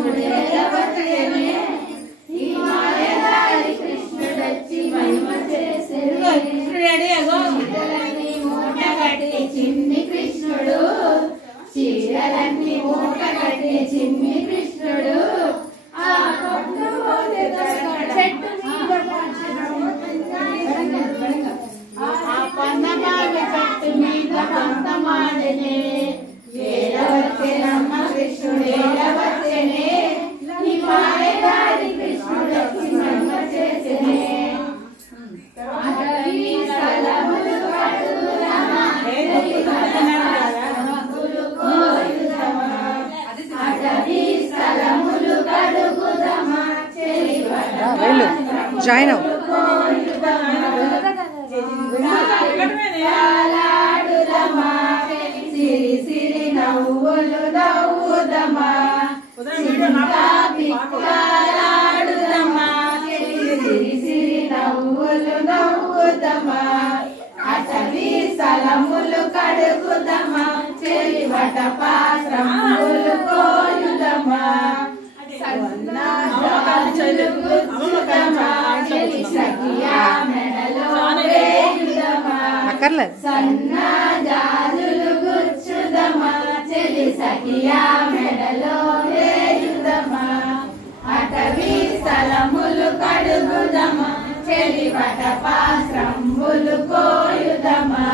కృష్ణుడేలవచ్చెనే ఈ మాయదారి కృష్ణుడొచ్చి మహిమ చేసెను చీరలన్నీ మూట కట్టి చిన్ని కృష్ణుడు చీరలన్నీ మూట కట్టి చిన్ని కృష్ణుడు ఆ చెట్టు పందమావి చెట్టు మీద పంతమాడనే ఏలవచ్చెనమ్మ కృష్ణుడేలవచ్చెనే ఈ మాయదారి కృష్ణుడొచ్చి మహిమ చేసెనే అటవీ స్థలములు కడుగుదమా అటవీ స్థలములు కడుగుదమా జాయిన్ లాడుదమా సిరి సిరి నవ్వులు నవ్వుదమా పిక్కలాడుదమా సిరి సిరి నవ్వులు నవ్వుదమా అటవీ స్థలములు కడుగుదమా చెలివట పాత్రములు కోయుదమా సన్నాజాజులు గుచ్చుదమా చెలి సఖియా మెడలో వేయుదమా సన్నాజాజులు గుచ్చుదమా చెలి సఖియా మెడలో వేయుదమా అటవీ స్థలములు కడుగుదమా చెలివట పాత్రములు కోయుదమా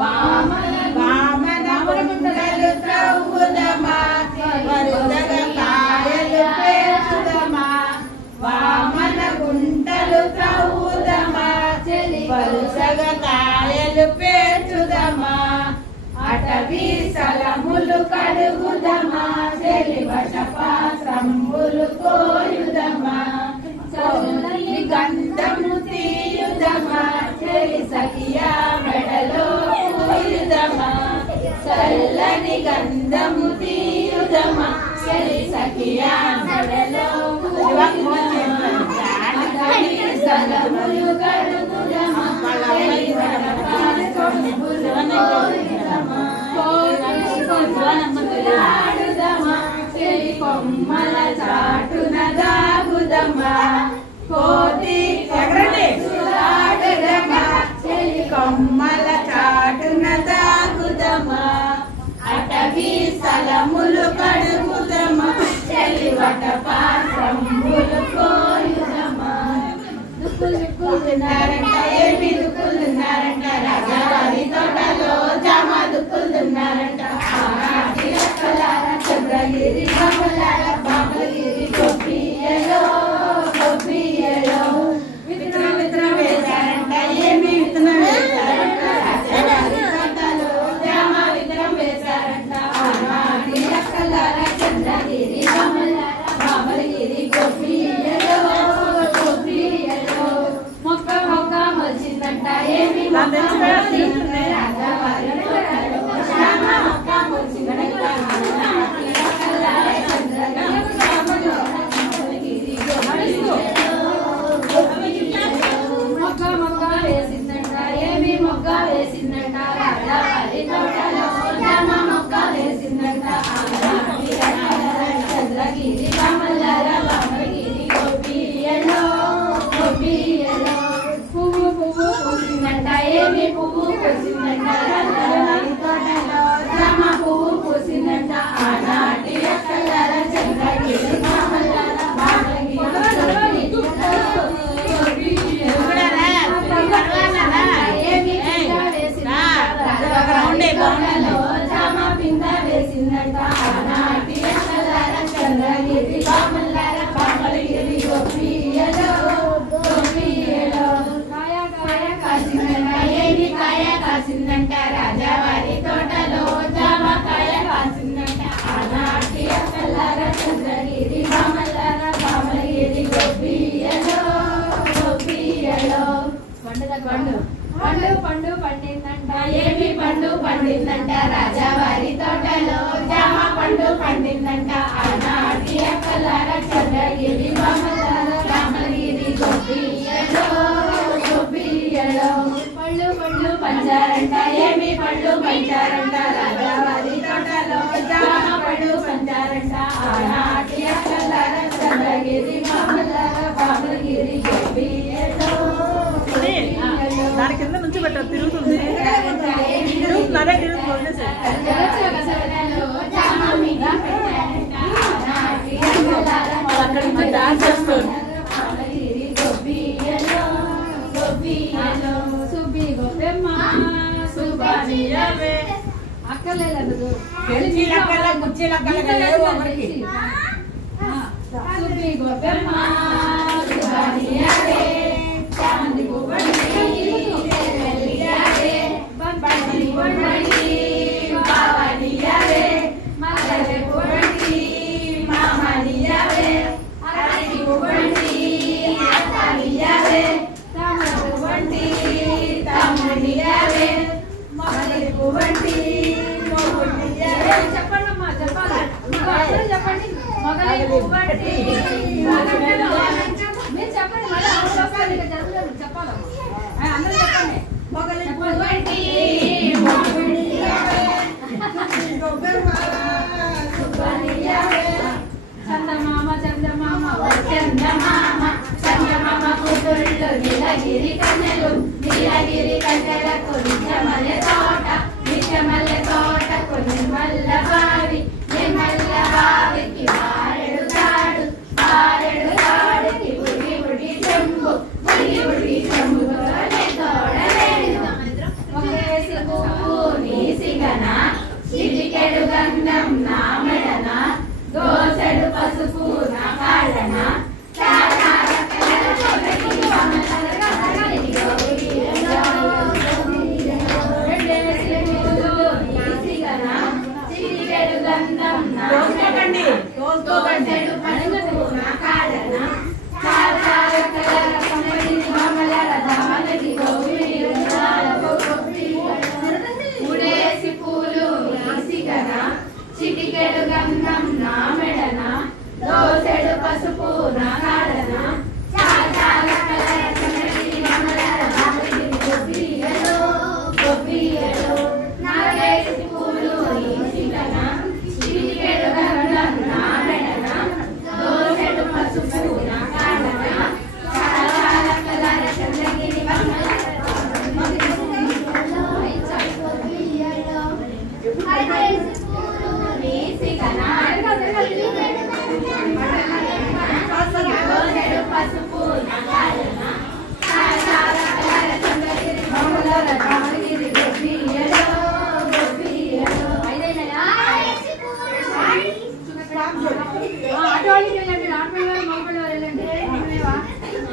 వామన గుండలు త్రవ్వుదమా వరుదగ కాయలు పేర్చుదమా వామన గుంటలు త్రవ్వుదమా వరుసగ కాయలు పేర్చుదమా అటవీ స్థలములు కడుగుదమా చెలివట పాత్రములు కోయుదమా చల్లని గంధము తీయుదమా చెలి సఖియా మెడలో పూయుదమా చల్లని గంధము తీయుదమా చెలి సఖియా మెడలో స్థలములు కడుగుదమా ఆడుదమా చెలి కొమ్మల చాటున దాగుదమా కోతి ఆడదమా చెలి కొమ్మల చాటున దాగుదమా అటవీ స్థలములు కడుగుదమా చెలివట పాత్రములు కోయుదమా దుక్కులున్నారంట ఏమి దుక్కులున్నారంట రాజావారి తోటలో జామ దుక్కులున్నారంట చంద్రగిరి బామలార బామగిరి గోపియలో గోపియలో విత్తనం విత్తనం వేశారంట ఏమి విత్తనం వేశారంట రాజావారి తోటలో జామ విత్తనం వేశారంట చంద్రగిరి బామలార బామగిరి గోపియలో గోపియలో మొక్క మొక్క మొలిచిందంట ఏమి మొక్క మొలిచిందంట రాజావారి తోటలో జామ మొక్క మొలిచిందంట మొక్క మొక్క వేసిందంట ఏమి మొక్క వేసిందంట రాజావారి తోటలో జామ మొక్క వేసిందంట చంద్రగిరి బామలార బామగిరి గోపియలో గోపియలో పువ్వు పువ్వు పూసిందంట ఏమి పువ్వు పూసిందంట రాజావారి తోటలో జామ పువ్వు పూసిందంట ఆనాటి అక్కలార చంద్రగిరి బామలార బామగిరి జామ పింద వేసిందంట ఆనాటి అక్కలార చంద్రగిరి బామలార బామగిరి గోపియలో గోపియలో కాయ కాయ కాసిందంట ఏమి కాయ కాసిందంట రాజావారి తోటలో జామ కాయ కాసిందంట ఆనాటి అక్కలార చంద్రగిరి బామలార బామగిరి గోపియలో గోపియలో పండు పండు పండు పండిందంట ఏమి పండు పండిందంట రాజావారి తోటలో జామ పండు పండిందంట ఆనాటి అక్కలార చంద్రగిరి బామలార బామగిరి గోపియలో గోపియలో పళ్ళు పళ్ళు పంచారంట ఏమి పళ్ళు పంచారంట రాజావారి తోటలో పడు పంచారంట ఆనాటి అక్కలార చంద్రగిరి మామలార బామగిరి గోపియలో దాని కింద నుంచి పెట్టారు తిరుగుతుంది అక్కడ నుంచి డాన్స్ చేస్తుంది అక్కర్లేదు చెప్పండమ్మా చెప్పాలి చెప్పండి మొగలి మీరు చెప్పండి మళ్ళీ చెప్పాలమ్మా అందరూ చెప్పండి చందమామ చందమామ చందమామ చందమామ కూతుళ్ళు నీలగిరి కన్నెలు నీలగిరి కన్నెలకు నిజమలే